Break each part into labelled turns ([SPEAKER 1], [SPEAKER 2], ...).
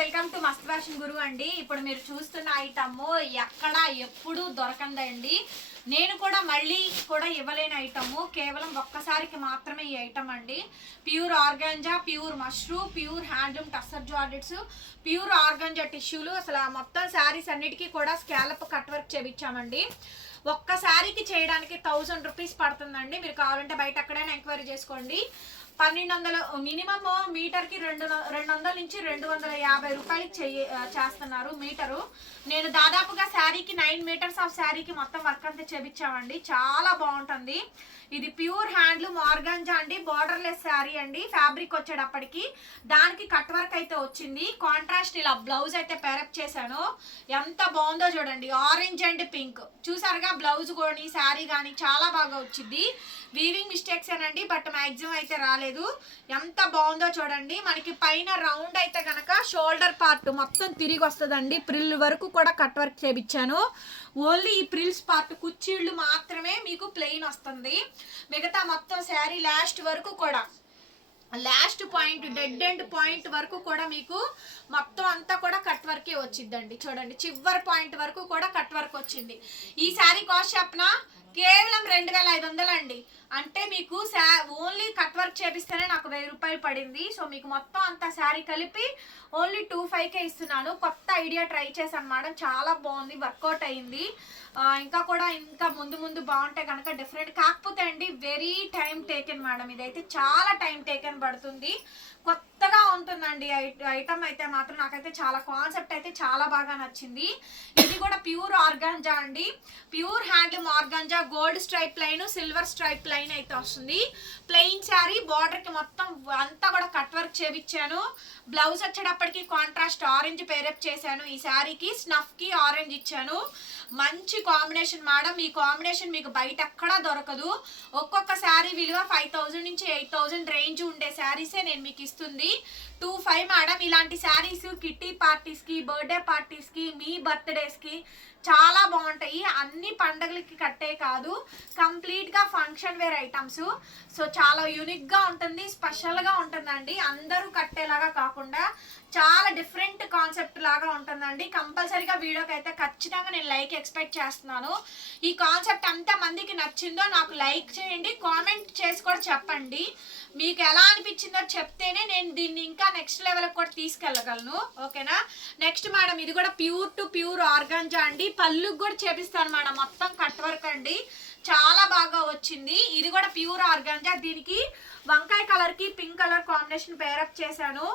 [SPEAKER 1] Welcome to మస్త్ fashion గురువు అండి. ఇప్పుడు మీరు చూస్తున్న ఐటమ్ ఎక్కడ ఎప్పుడు దొరకందండి. నేను కూడా మళ్ళీ కూడా ఇవ్వలేని ఐటమ్ కేవలం ఒక్కసారికి మాత్రమే ఈ ఐటమ్ అండి. Pure organza pure mushroom pure handloom tussar georgettes pure organza టిష్యూలు అసలు మొత్తం శారీస్ అన్నిటికీ కూడా స్కాలప్ కట్ వర్క్ చేయించామండి ఒక్క శారీకి చేయడానికి థౌజండ్ రూపీస్ పడుతుందండి. మీరు కావాలంటే బయట ఎక్కడైనా ఎంక్వైరీ చేసుకోండి. పన్నెండు వందలు మినిమమ్ మీటర్కి రెండు రెండు వందల నుంచి రెండు వందల యాభై రూపాయలు చెయ్యి చేస్తున్నారు మీటరు. నేను దాదాపుగా శారీకి నైన్ మీటర్స్ ఆఫ్ శారీకి మొత్తం వర్క్ అంతా చేపించామండి. చాలా బాగుంటుంది. ఇది ప్యూర్ హ్యాండ్లూమ్ ఆర్గాన్జా అండి. బార్డర్లెస్ శారీ అండి. ఫ్యాబ్రిక్ వచ్చేటప్పటికి దానికి కట్ వర్క్ అయితే వచ్చింది. కాంట్రాస్ట్ ఇలా బ్లౌజ్ అయితే పేరప్ చేశాను. ఎంత బాగుందో చూడండి. Orange and pink. చూసారుగా బ్లౌజ్ కానీ శారీ కానీ చాలా బాగా వచ్చింది. వీవింగ్ మిస్టేక్స్ ఏనండి బట్ మ్యాక్సిమం అయితే రాలేదు. ఎంత బాగుందో చూడండి. మనకి పైన రౌండ్ అయితే కనుక షోల్డర్ పార్ట్ మొత్తం తిరిగి వస్తుందండి. ప్రిల్ వరకు కూడా కట్ వర్క్ చేపించాను ఓన్లీ ఈ ప్రిల్స్ పార్ట్ కుర్చీళ్ళు మాత్రమే మీకు ప్లెయిన్ వస్తుంది. మిగతా మొత్తం శారీ లాస్ట్ వరకు కూడా. Last point dead end point వరకు కూడా మీకు మొత్తం అంతా కూడా కట్ వర్కే వచ్చిందండి చూడండి చివరి పాయింట్ వరకు కూడా కట్ వర్క్ వచ్చింది. ఈ శారీ కాస్ట్ చెప్పనా? కేవలం రెండు వేల ఐదు వందలు అండి అంటే మీకు శా ఓన్లీ కట్ వర్క్ చేపిస్తేనే నాకు వెయ్యి రూపాయలు పడింది. సో మీకు మొత్తం అంతా శారీ కలిపి ఓన్లీ టూ ఫైవ్కే ఇస్తున్నాను. కొత్త ఐడియా ట్రై చేశాను మేడం చాలా బాగుంది వర్కౌట్ అయింది. ఇంకా కూడా ఇంకా ముందు ముందు బాగుంటే కనుక డిఫరెంట్ కాకపోతే అండి వెరీ టైం టేకెన్ మేడం ఇదైతే చాలా టైం టేకెన్ పడుతుంది. కొత్తగా ఉంటుందండి ఐటమ్ అయితే మాత్రం నాకైతే చాలా కాన్సెప్ట్ అయితే చాలా బాగా నచ్చింది. ఇది కూడా ప్యూర్ ఆర్గాంజా అండి. Pure handloom organza gold stripe line silver stripe line అయితే వస్తుంది. ప్లెయిన్ శారీ బార్డర్కి మొత్తం అంతా కూడా కట్ వర్క్ చేపించాను బ్లౌజ్ వచ్చేటప్పటికి కాంట్రాస్ట్ ఆరెంజ్ పేరప్ చేశాను ఈ శారీకి స్నఫ్కి ఆరెంజ్ ఇచ్చాను. మంచి కాంబినేషన్ మేడం ఈ కాంబినేషన్ మీకు బయట ఎక్కడా దొరకదు. ఒక్కొక్క శారీ విలువ ఫైవ్ థౌజండ్ నుంచి ఎయిట్ థౌజండ్ రేంజ్ ఉండే శారీసే నేను మీకు ఇస్తుంది. టూ ఫైవ్ మేడం ఇలాంటి శారీస్ కిట్టి పార్టీస్కి బర్త్డే పార్టీస్కి మీ బర్త్డేస్కి చాలా బాగుంటాయి. అన్ని పండగలకి కట్టే కాదు కంప్లీట్గా ఫంక్షన్ వేర్ ఐటమ్స్. సో చాలా యూనిక్గా ఉంటుంది స్పెషల్గా ఉంటుందండి. అందరూ కట్టేలాగా కాకుండా చాలా డిఫరెంట్ కాన్సెప్ట్ లాగా ఉంటుందండి. కంపల్సరీగా వీడియోకి అయితే ఖచ్చితంగా నేను లైక్ ఎక్స్పెక్ట్ చేస్తున్నాను. ఈ కాన్సెప్ట్ ఎంత మందికి నచ్చిందో నాకు లైక్ చేయండి కామెంట్ చేసి కూడా చెప్పండి. మీకు ఎలా అనిపించిందో చెప్తేనే నేను దీన్ని ఇంకా నెక్స్ట్ లెవెల్కి కూడా తీసుకెళ్ళగలను. ఓకేనా? నెక్స్ట్ మేడం ఇది కూడా ప్యూర్ టు ప్యూర్ ఆర్గాన్జా అండి. పళ్ళుకి కూడా చేపిస్తాను మేడం మొత్తం కట్ వర్క్ అండి. చాలా బాగా వచ్చింది. ఇది కూడా ప్యూర్ ఆర్గాంజా దీనికి వంకాయ కలర్కి పింక్ కలర్ కాంబినేషన్ పేరప్ చేశాను.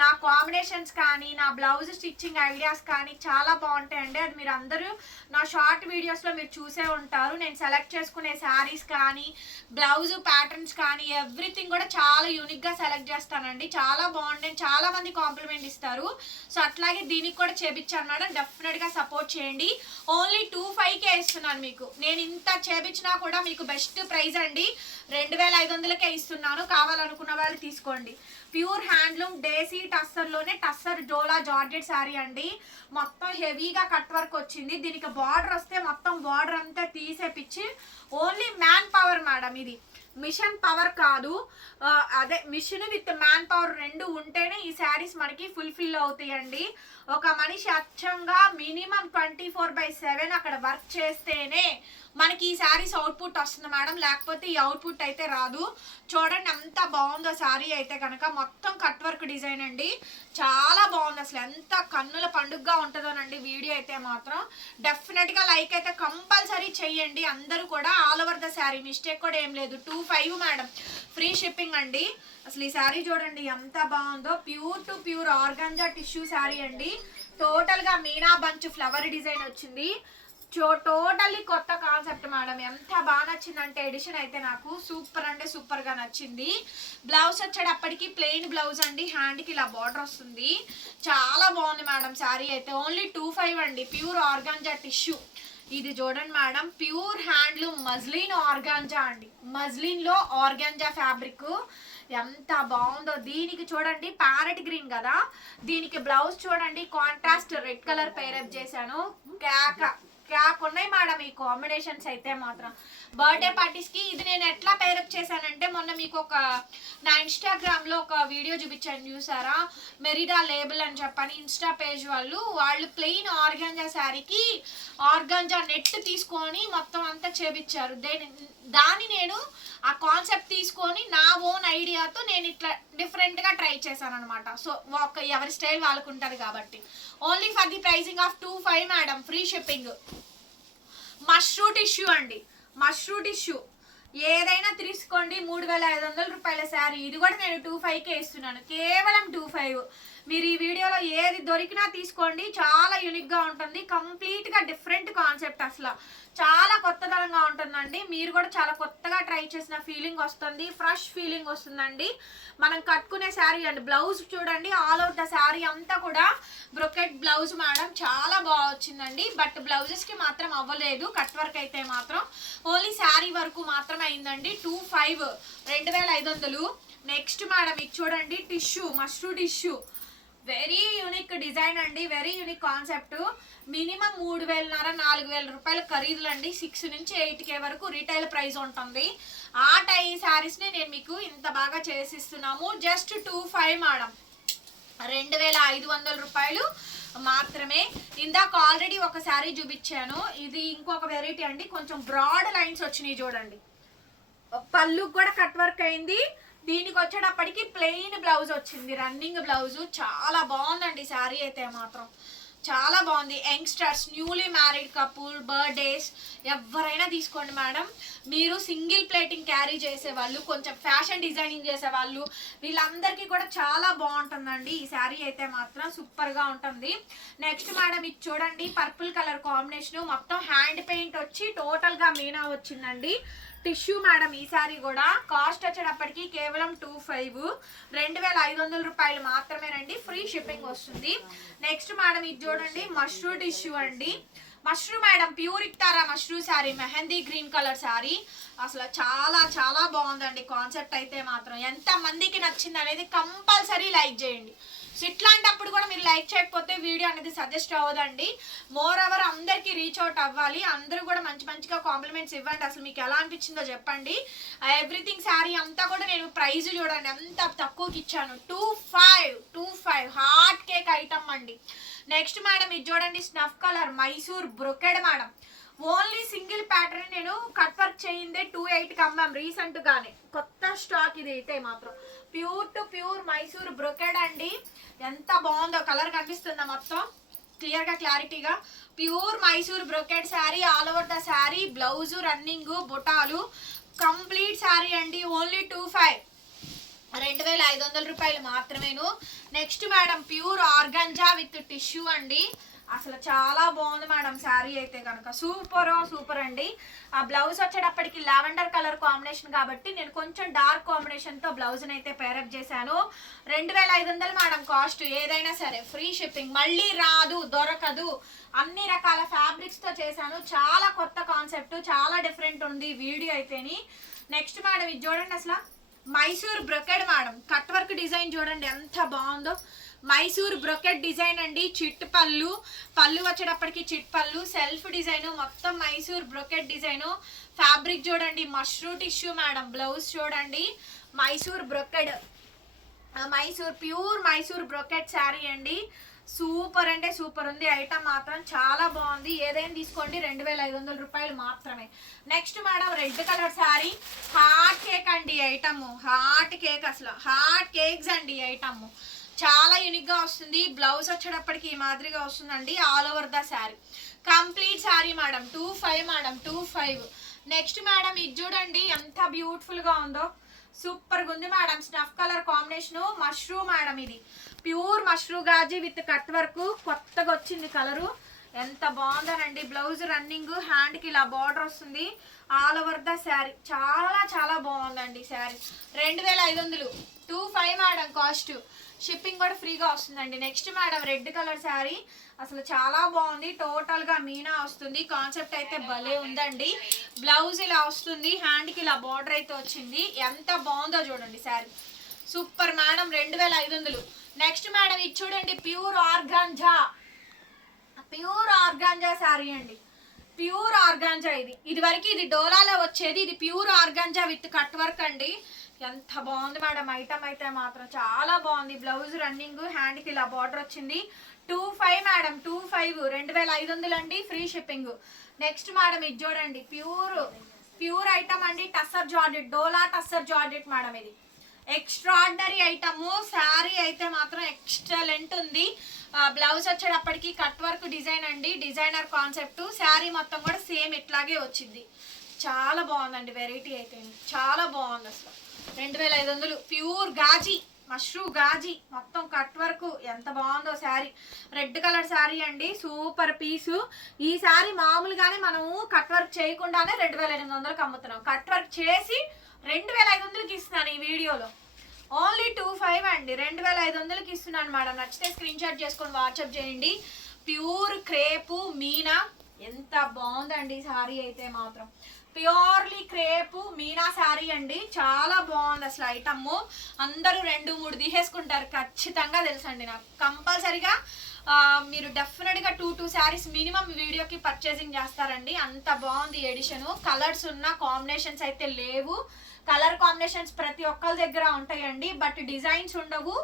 [SPEAKER 1] నా కాంబినేషన్స్ కానీ నా బ్లౌజ్ స్టిచ్చింగ్ ఐడియాస్ కానీ చాలా బాగుంటాయండి. అది మీరు అందరూ నా షార్ట్ వీడియోస్లో మీరు చూసే ఉంటారు. నేను సెలెక్ట్ చేసుకునే శారీస్ కానీ బ్లౌజ్ ప్యాటర్న్స్ కానీ ఎవ్రీథింగ్ కూడా చాలా యూనిక్గా సెలెక్ట్ చేస్తానండి. చాలా బాగుంటాయి చాలా మంది కాంప్లిమెంట్ ఇస్తారు. సో అట్లాగే దీనికి కూడా చేపించాను మేడం. డెఫినెట్గా సపోర్ట్ చేయండి. ఓన్లీ టూ ఫైవ్కే ఇస్తున్నాను మీకు. నేను ఇంత చేపి చేపించినా కూడా మీకు బెస్ట్ ప్రైస్ అండి. రెండు వేల ఐదు వందలకే ఇస్తున్నాను. కావాలనుకున్న వాళ్ళు తీసుకోండి. ప్యూర్ హ్యాండ్లూమ్ డేసీ టస్సర్లోనే టస్సర్ డోలా జార్జెట్ శారీ అండి. మొత్తం హెవీగా కట్ వర్క్ వచ్చింది. దీనికి బార్డర్ వస్తే మొత్తం బార్డర్ అంతా తీసేపిచ్చి ఓన్లీ మ్యాన్ పవర్ మేడం ఇది. మిషన్ పవర్ కాదు. అదే మిషన్ విత్ మ్యాన్ పవర్ రెండు ఉంటేనే ఈ శారీస్ మనకి ఫుల్ఫిల్ అవుతాయండి. ఒక మనిషి అచ్చంగా minimum twenty four by seven అక్కడ వర్క్ చేస్తేనే మనకి ఈ శారీస్ అవుట్పుట్ వస్తుంది మేడం. లేకపోతే ఈ అవుట్పుట్ అయితే రాదు. చూడండి ఎంత బాగుందో శారీ అయితే కనుక. మొత్తం కట్ వర్క్ డిజైన్ అండి. చాలా బాగుంది అసలు. ఎంత కన్నుల పండుగగా ఉంటుందోనండి వీడియో అయితే మాత్రం. డెఫినెట్గా లైక్ అయితే కంపల్సరీ చెయ్యండి. అందరూ కూడా all over the sari. Mistake కూడా ఏం లేదు. Two five madam. Free shipping అండి. అసలు ఈ శారీ చూడండి ఎంత బాగుందో. Pure to pure organza tissue sari అండి. టోటల్గా మీనా బంచ్ ఫ్లవర్ డిజైన్ వచ్చింది. చో టోటల్లీ కొత్త కాన్సెప్ట్ మేడం. ఎంత బాగా నచ్చిందంటే ఎడిషన్ అయితే నాకు సూపర్ అంటే సూపర్గా నచ్చింది. బ్లౌజ్ వచ్చేటప్పటికి ప్లెయిన్ బ్లౌజ్ అండి. హ్యాండ్కి ఇలా బార్డర్ వస్తుంది. చాలా బాగుంది మేడం శారీ అయితే. ఓన్లీ టూ ఫైవ్ అండి. Pure organza tissue. ఇది చూడండి madam pure handloom muslin organza అండి. మజ్లిన్లో ఆర్గాంజా ఫ్యాబ్రిక్ ఎంత బాగుందో. దీనికి చూడండి ప్యారెట్ గ్రీన్ కదా. దీనికి బ్లౌజ్ చూడండి కాంట్రాస్ట్ రెడ్ కలర్ పేరప్ చేశాను. క్యాక్ క్యాక్ ఉన్నాయి మేడం ఈ కాంబినేషన్స్ అయితే మాత్రం. బర్త్డే పార్టీస్కి ఇది నేను ఎట్లా పేరప్ చేశానంటే మొన్న మీకు ఒక నా ఇన్స్టాగ్రామ్లో ఒక వీడియో చూపించాను చూసారా? మెరిడా లేబుల్ అని చెప్పని ఇన్స్టా పేజ్ వాళ్ళు వాళ్ళు ప్లెయిన్ ఆర్గాంజా శారీకి ఆర్గాంజా నెట్ తీసుకొని మొత్తం అంతా చేపించారు. దేని దాన్ని నేను ఆ కాన్సెప్ట్ తీసుకొని నా ఓన్ ఐడియాతో నేను ఇట్లా డిఫరెంట్గా ట్రై చేశాను అనమాట సో ఒక ఎవరి స్టైల్ వాళ్ళకు ఉంటారు కాబట్టి. Only for the pricing of two five madam free shipping mashru tissue అండి. మష్రూ టిష్యూ. ఏదైనా తీసుకోండి మూడు వేల ఐదు వందల రూపాయల శారీ. ఇది కూడా నేను టూ ఫైవ్కే ఇస్తున్నాను. కేవలం టూ ఫైవ్. మీరు ఈ వీడియోలో ఏది దొరికినా తీసుకోండి. చాలా యూనిక్గా ఉంటుంది. కంప్లీట్గా డిఫరెంట్ కాన్సెప్ట్ అసలు. చాలా కొత్తదనంగా ఉంటుందండి. మీరు కూడా చాలా కొత్తగా ట్రై చేసిన ఫీలింగ్ వస్తుంది. ఫ్రెష్ ఫీలింగ్ వస్తుందండి. మనం కట్టుకునే శారీ అండి. బ్లౌజ్ చూడండి. ఆల్ అవుట్ ద శారీ అంతా కూడా బ్రొకెట్ బ్లౌజ్ మేడం చాలా బాగా వచ్చిందండి. బట్ బ్లౌజెస్కి మాత్రం అవ్వలేదు. కట్ వర్క్ అయితే మాత్రం ఓన్లీ శారీ వరకు మాత్రమే అయిందండి. టూ ఫైవ్ రెండు వేల ఐదు వందలు. నెక్స్ట్ మేడం ఇది చూడండి. Tissue mashru tissue very unique design అండి వెరీ యూనిక్ కాన్సెప్ట్. మినిమం మూడు వేలన్నర నాలుగు వేల రూపాయల ఖరీదులు అండి. సిక్స్ నుంచి ఎయిట్ కే వరకు రీటైల్ ప్రైస్ ఉంటుంది. ఆ టై శారీస్ని నేను మీకు ఇంత బాగా చేసిస్తున్నాము. Just two five madam. రెండు వేల ఐదు వందల రూపాయలు మాత్రమే. ఇందాక ఆల్రెడీ ఒక శారీ చూపించాను. ఇది ఇంకొక వెరైటీ అండి. కొంచెం బ్రాడ్ లైన్స్ వచ్చినాయి చూడండి. పళ్ళు కూడా కట్ వర్క్ అయింది. దీనికి వచ్చేటప్పటికి ప్లెయిన్ బ్లౌజ్ వచ్చింది. రన్నింగ్ బ్లౌజ్ చాలా బాగుందండి శారీ అయితే మాత్రం. చాలా బాగుంది. Youngsters newly married couple birthdays ఎవరైనా తీసుకోండి మేడం. మీరు సింగిల్ ప్లేటింగ్ క్యారీ చేసేవాళ్ళు కొంచెం ఫ్యాషన్ డిజైనింగ్ చేసేవాళ్ళు వీళ్ళందరికీ కూడా చాలా బాగుంటుందండి ఈ శారీ అయితే మాత్రం. సూపర్గా ఉంటుంది. నెక్స్ట్ మేడం ఇది చూడండి. పర్పుల్ కలర్ కాంబినేషన్ మొత్తం హ్యాండ్ పెయింట్ వచ్చి టోటల్గా మీనా వచ్చిందండి. టిష్యూ మేడం ఈ శారీ కూడా కాస్ట్ వచ్చేటప్పటికి కేవలం టూ ఫైవ్. రెండు వేల ఐదు వందల రూపాయలు మాత్రమేనండి. ఫ్రీ షిప్పింగ్ వస్తుంది. నెక్స్ట్ మేడం ఇది చూడండి. మష్రూ టిష్యూ అండి. మష్రూ మేడం ప్యూర్ ఇక్తారా మష్రూ శారీ మెహందీ గ్రీన్ కలర్ శారీ అసలు చాలా చాలా బాగుందండి. కాన్సెప్ట్ అయితే మాత్రం ఎంత మందికి నచ్చింది అనేది కంపల్సరీ లైక్ చేయండి. సో ఇట్లాంటప్పుడు కూడా మీరు లైక్ చేయకపోతే వీడియో అనేది సజెస్ట్ అవ్వదండి. మోర్ ఓవర్ అందరికి రీచ్ అవుట్ అవ్వాలి. అందరూ కూడా మంచి మంచిగా కాంప్లిమెంట్స్ ఇవ్వండి. అసలు మీకు ఎలా అనిపించిందో చెప్పండి. ఎవ్రీథింగ్ శారీ అంతా కూడా నేను ప్రైజ్ చూడండి. ఎంత తక్కువకి ఇచ్చాను. Two five two five hot cake item అండి. నెక్స్ట్ మేడం ఇది చూడండి. Snuff colour Mysore brocade madam only single pattern నేను కట్ వర్క్ చేయిందే టూ ఎయిట్కి అమ్మాం రీసెంట్ గానే కొత్త స్టాక్ ఇది అయితే మాత్రం. Pure to pure Mysore brocade అండి. ఎంత బాగుందో కలర్ కనిపిస్తుందా మొత్తం? క్లియర్గా క్లారిటీగా. Pure Mysore brocade sari all over the sari blouse running బుటాలు. Complete sari అండి ఓన్లీ టూ ఫైవ్. రెండు వేల ఐదు వందల రూపాయలు మాత్రమేను. Next madam pure organza with tissue అండి. అసలు చాలా బాగుంది మేడం శారీ అయితే కనుక. సూపర్ సూపర్ అండి. ఆ బ్లౌజ్ వచ్చేటప్పటికి లావెండర్ కలర్ కాంబినేషన్ కాబట్టి నేను కొంచెం డార్క్ కాంబినేషన్తో బ్లౌజ్ని అయితే పేరప్ చేశాను. రెండు వేల ఐదు వందలు మేడం కాస్ట్ ఏదైనా సరే ఫ్రీ షిప్పింగ్ మళ్ళీ రాదు దొరకదు. అన్ని రకాల ఫ్యాబ్రిక్స్తో చేశాను. చాలా కొత్త కాన్సెప్ట్ చాలా డిఫరెంట్ ఉంది వీడియో అయితేని. నెక్స్ట్ మేడం ఇది చూడండి అసలు. Mysore brocade madam. Cut work design చూడండి ఎంత బాగుందో. మైసూర్ బ్రొకెట్ డిజైన్ అండి. చిట్ పళ్ళు. పళ్ళు వచ్చేటప్పటికి చిట్ పళ్ళు. Self design. మొత్తం మైసూర్ బ్రొకెట్ డిజైన్. ఫ్యాబ్రిక్ చూడండి. Mashru tissue madam. బ్లౌజ్ చూడండి. Mysore brocade Mysore pure Mysore brocade sari అండి. సూపర్ అంటే సూపర్ ఉంది. ఐటమ్ మాత్రం చాలా బాగుంది. ఏదైనా తీసుకోండి? రెండు వేల ఐదు వందల రూపాయలు మాత్రమే. Next madam red colour sari. Hot cake అండి ఐటమ్. హాట్ కేక్ అసలు. హాట్ కేక్స్ అండి ఐటమ్. చాలా యూనిక్గా వస్తుంది. బ్లౌజ్ వచ్చేటప్పటికి ఈ మాదిరిగా వస్తుందండి. All over the sari complete sari madam two five madam two five next madam ఇది చూడండి. ఎంత బ్యూటిఫుల్గా ఉందో. సూపర్గా ఉంది madam snuff colour combination mushroom madam ఇది. Pure mashru gaji with cut work కొత్తగా వచ్చింది కలరు ఎంత బాగుందనండి. బ్లౌజ్ రన్నింగ్ హ్యాండ్కి ఇలా బార్డర్ వస్తుంది. ఆల్ ఓవర్ ద శారీ చాలా చాలా బాగుందండి శారీ రెండు వేల ఐదు వందలు. Two five madam cost shipping కూడా ఫ్రీగా వస్తుందండి. Next madam red colour sari అసలు చాలా బాగుంది. టోటల్గా మీనా వస్తుంది. కాన్సెప్ట్ అయితే భలే ఉందండి. బ్లౌజ్ ఇలా వస్తుంది. హ్యాండ్కి ఇలా బార్డర్ అయితే వచ్చింది. ఎంత బాగుందో చూడండి శారీ సూపర్ మేడం రెండు వేల ఐదు వందలు. నెక్స్ట్ మేడం ఇది చూడండి. Pure organza pure organza sari అండి. ప్యూర్ ఆర్గాంజా ఇది. ఇది వరకు ఇది డోలాలో వచ్చేది. ఇది pure organza with cut work అండి. ఎంత బాగుంది మేడం? ఐటమ్ అయితే మాత్రం చాలా బాగుంది. బ్లౌజ్ రన్నింగ్ హ్యాండ్కి ఇలా బార్డర్ వచ్చింది. Two five madam two five రెండు వేల ఐదు వందలు అండి ఫ్రీ షిప్పింగ్ నెక్స్ట్ మేడం ఇది చూడండి. ప్యూర్ ప్యూర్ ఐటమ్ అండి. Tussar georgette dola tussar georgette madam ఇది. ఎక్స్ట్రాడినరీ ఐటమ్ శారీ అయితే మాత్రం ఎక్స్టలెంట్ ఉంది. బ్లౌజ్ వచ్చేటప్పటికి కట్ వర్క్ డిజైన్ అండి. డిజైనర్ కాన్సెప్ట్ శారీ మొత్తం కూడా సేమ్ ఇట్లాగే వచ్చింది. చాలా బాగుందండి. వెరైటీ అయితే. చాలా బాగుంది అసలు. రెండు వేల ఐదు వందలు. ప్యూర్ గాజీ మష్రూ గాజీ. మొత్తం కట్ వరకు. ఎంత బాగుందో శారీ. రెడ్ కలర్ శారీ అండి. Super piece. ఈ శారీ మామూలుగానే మనము కట్ వర్క్ చేయకుండానే రెండు వేల ఎనిమిది వందలకు అమ్ముతున్నాం. కట్ వర్క్ చేసి రెండు వేల ఐదు వందలకి ఇస్తున్నాను ఈ వీడియోలో. ఓన్లీ టూ ఫైవ్ అండి. రెండు వేల ఐదు వందలకి ఇస్తున్నాను మేడం. నచ్చితే స్క్రీన్ షాట్ చేసుకొని వాట్సాప్ చేయండి. Pure crepe Meena. ఎంత బాగుందండి శారీ అయితే మాత్రం. ప్యూర్లీ క్రేపు మీనా శారీ అండి. చాలా బాగుంది అసలు ఐటమ్. అందరూ రెండు మూడు తీసేసుకుంటారు. ఖచ్చితంగా తెలుసండి నాకు. కంపల్సరిగా మీరు డెఫినెట్గా టూ టూ శారీస్ మినిమం వీడియోకి పర్చేసింగ్ చేస్తారండి. అంత బాగుంది ఎడిషన్. కలర్స్ ఉన్న కాంబినేషన్స్ అయితే లేవు. కలర్ కాంబినేషన్స్ ప్రతి ఒక్కరి దగ్గర ఉంటాయండి. బట్ డిజైన్స్ ఉండవు.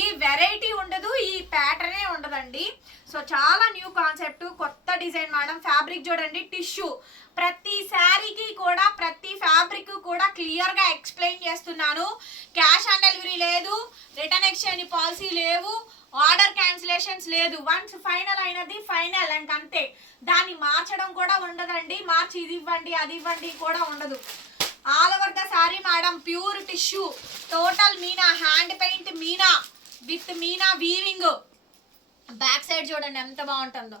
[SPEAKER 1] ఈ వెరైటీ ఉండదు ఈ ప్యాటర్నే ఉండదండి. సో చాలా న్యూ కాన్సెప్ట్ కొత్త డిజైన్. మేడం ఫ్యాబ్రిక్ చూడండి టిష్యూ ప్రతి శారీకి కూడా ప్రతి ఫ్యాబ్రిక్ కూడా క్లియర్గా ఎక్స్ప్లెయిన్ చేస్తున్నాను. క్యాష్ ఆన్ డెలివరీ లేదు రిటర్న్ ఎక్స్చేంజ్ పాలసీ లేవు ఆర్డర్ క్యాన్సిలేషన్స్ లేదు. వన్స్ ఫైనల్ అయినది ఫైనల్ అండ్ అంతే. దాన్ని మార్చడం కూడా ఉండదండి. మార్చి ఇది ఇవ్వండి అది ఇవ్వండి కూడా ఉండదు. All over the sari madam pure tissue total Meena hand paint Meena with Meena weaving back side చూడండి ఎంత బాగుంటుందో.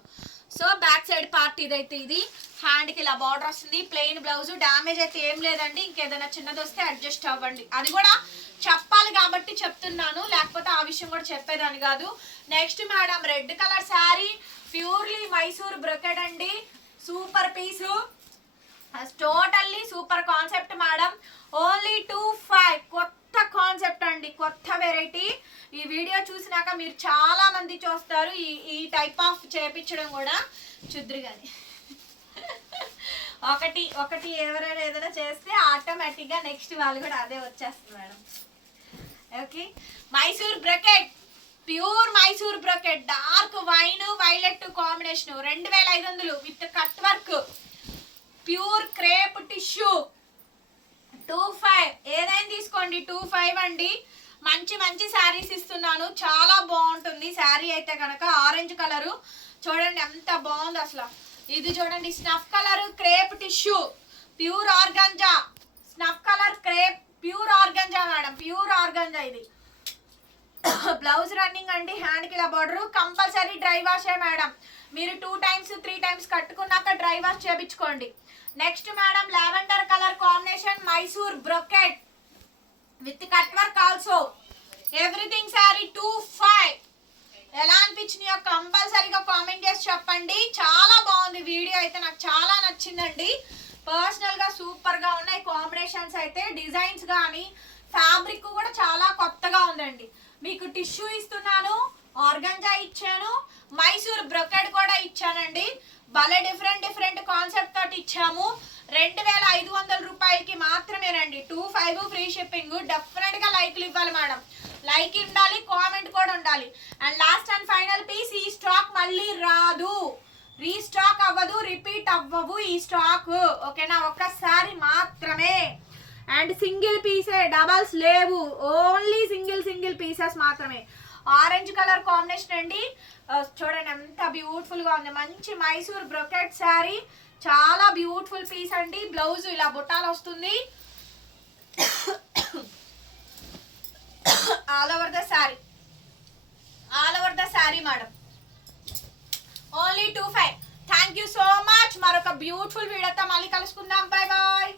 [SPEAKER 1] సో బ్యాక్ సైడ్ పార్ట్ ఇదైతే ఇది. హ్యాండ్కి ఇలా బార్డర్ వస్తుంది. ప్లెయిన్ బ్లౌజ్ డ్యామేజ్ అయితే ఏం లేదండి. ఇంకేదైనా చిన్నది వస్తే అడ్జస్ట్ అవ్వండి. అది కూడా చెప్పాలి కాబట్టి చెప్తున్నాను. లేకపోతే ఆ విషయం కూడా చెప్పేదాన్ని కాదు. Next madam red colour sari purely Mysore brocade అండి. Super piece totally super concept madam only two five కొత్త కాన్సెప్ట్ అండి. కొత్త వెరైటీ ఈ వీడియో చూసినాక మీరు చాలా మంది చూస్తారు. ఈ ఈ టైప్ ఆఫ్ చేపించడం కూడా చుద్దురు కానీ ఒకటి ఒకటి ఎవరైనా ఏదైనా చేస్తే ఆటోమేటిక్గా నెక్స్ట్ వాళ్ళు కూడా అదే వచ్చేస్తుంది madam. Okay Mysore brocade pure Mysore brocade dark wine violet combination రెండు వేల ఐదు వందలు with cut work pure crepe tissue two five ఏదైనా తీసుకోండి. టూ ఫైవ్ అండి. మంచి మంచి శారీస్ ఇస్తున్నాను. చాలా బాగుంటుంది. శారీ అయితే కనుక ఆరెంజ్ కలరు. చూడండి ఎంత బాగుంది అసలు. ఇది చూడండి snuff colour crepe tissue. Pure organza. Snuff colour crepe pure organza madam. Pure organza ఇది. బ్లౌజ్ రన్నింగ్ అండి హ్యాండ్కి ఇలా బార్డరు. కంపల్సరీ డ్రై వాషే మేడం. మీరు టూ టైమ్స్ త్రీ టైమ్స్ కట్టుకున్నాక dry wash చేపించుకోండి. Next madam lavender colour combination Mysore brocade. With cut work also everything sari two five ఎలా అనిపించినాయో? కంపల్సరీగా కామెంట్ చేసి చెప్పండి. చాలా బాగుంది వీడియో అయితే. నాకు చాలా నచ్చిందండి. పర్సనల్గా సూపర్గా ఉన్నాయి. కాంబినేషన్స్ అయితే డిజైన్స్ కానీ ఫ్యాబ్రిక్ కూడా చాలా కొత్తగా ఉందండి. మీకు టిష్యూ ఇస్తున్నాను ఆర్గంజా ఇచ్చాను మైసూర్ బ్రొకెడ్ కూడా ఇచ్చానండి. భలే డిఫరెంట్ డిఫరెంట్ కాన్సెప్ట్ తోటి ఇచ్చాము. రెండు వేల ఐదు వందల రూపాయలకి మాత్రమేనండి. Two five free shipping. డెఫినెట్గా లైక్లు ఇవ్వాలి మేడం. లైక్ ఉండాలి కామెంట్ కూడా ఉండాలి. And last and final piece ఈ స్టాక్ మళ్ళీ రాదు. రీస్టాక్ అవ్వదు రిపీట్ అవ్వవు ఈ స్టాక్ ఓకేనా? ఒక్కసారి మాత్రమే. అండ్ సింగిల్ పీసే డబల్స్ లేవు. ఓన్లీ సింగిల్ సింగిల్ పీసెస్ మాత్రమే. ఆరెంజ్ కలర్ కాంబినేషన్ అండి. చూడండి ఎంత బ్యూటిఫుల్గా ఉంది. మంచి మైసూర్ బ్రొకెట్ శారీ. చాలా బ్యూటిఫుల్ పీస్ అండి. బ్లౌజ్ ఇలా బుట్టాలు వస్తుంది. All over the sari all over the sari madam only two five thank you so much మరొక బ్యూటిఫుల్ వీడియోతో మళ్ళీ కలుసుకుందాం. Bye bye